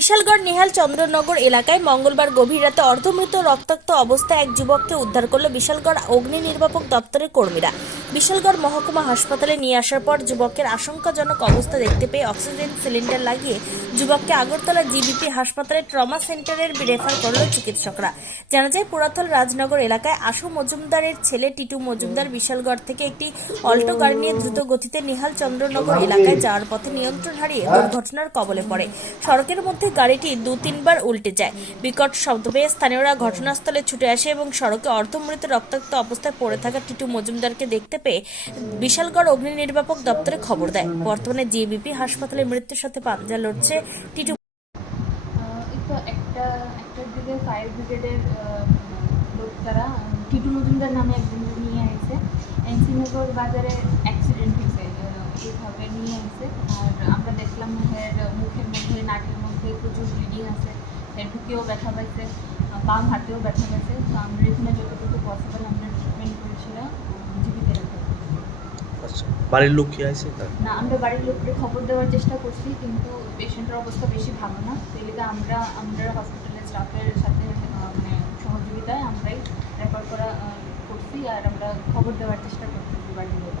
বিশালগড় নিহাল চন্দ্রনগর এলাকায় মঙ্গলবার গভীর রাতে অর্ধমৃত রক্তাক্ত অবস্থায় এক যুবককে উদ্ধার করল বিশালগড় অগ্নি নির্বাপক দপ্তরের কর্মীরা। বিশালগড় মহকুমা হাসপাতালে নিয়ে আসার পর যুবকের আশঙ্কাজনক অবস্থা দেখতে পেয়ে অক্সিজেন সিলিন্ডার লাগিয়ে যুবককে আগরতলা জিবিপি হাসপাতালে ট্রমা সেন্টারের রেফার করল চিকিৎসকরা। জানা যায় পুরাতল রাজনগর এলাকায় আশু মজুমদারের ছেলে টিটু মজুমদার বিশালগড় থেকে একটি অল্টো গাড়ি নিয়ে দ্রুত গতিতে নিহাল চন্দ্রনগর এলাকায় যাওয়ার পথে নিয়ন্ত্রণ হারিয়ে দুর্ঘটনার কবলে পড়ে। সড়কের মধ্যে গাড়িটি দু, তিনবার উল্টে যায়। বিকট শব্দ পেয়ে স্থানীয়রা ঘটনাস্থলে ছুটে আসে এবং সড়কে অর্ধমৃত রক্তাক্ত অবস্থায় পড়ে থাকা টিটু মজুমদারকে দেখতে পেয়ে বিশালগড় অগ্নি নির্বাপক দপ্তরে খবর দেয়। বর্তমানে জিবিপি হাসপাতালে মৃত্যুর সাথে পাঞ্জা লড়ছে টিটু একটা দিকে ফায়ার ব্রিগেডের লোক তারা টিটু মজুমদার নামে একজন নিয়ে আসছে এনসিনগর বাজারে অ্যাক্সিডেন্ট হয়েছে এইভাবে নিয়ে আসছে আর আমরা দেখলাম এর মুখের মধ্যে, নাকের মধ্যে প্রচুর ব্লিডিং আছে। ঢুকেও ব্যথা পাইছে, বাম হাতেও ব্যথা পাইছে। তো আমরা এখানে যতটুকু পসিবল আমরা ট্রিটমেন্ট বাড়ির লোক কি তার না, আমরা বাড়ির লোককে খবর দেওয়ার চেষ্টা করছি, কিন্তু পেশেন্টের অবস্থা বেশি ভালো না। সেই লিগে আমরা আমরা হসপিটালের স্টাফের সাথে মানে সহযোগিতায় আমরাই রেফার করা করছি, আর আমরা খবর দেওয়ার চেষ্টা করছি বাড়ির লোক।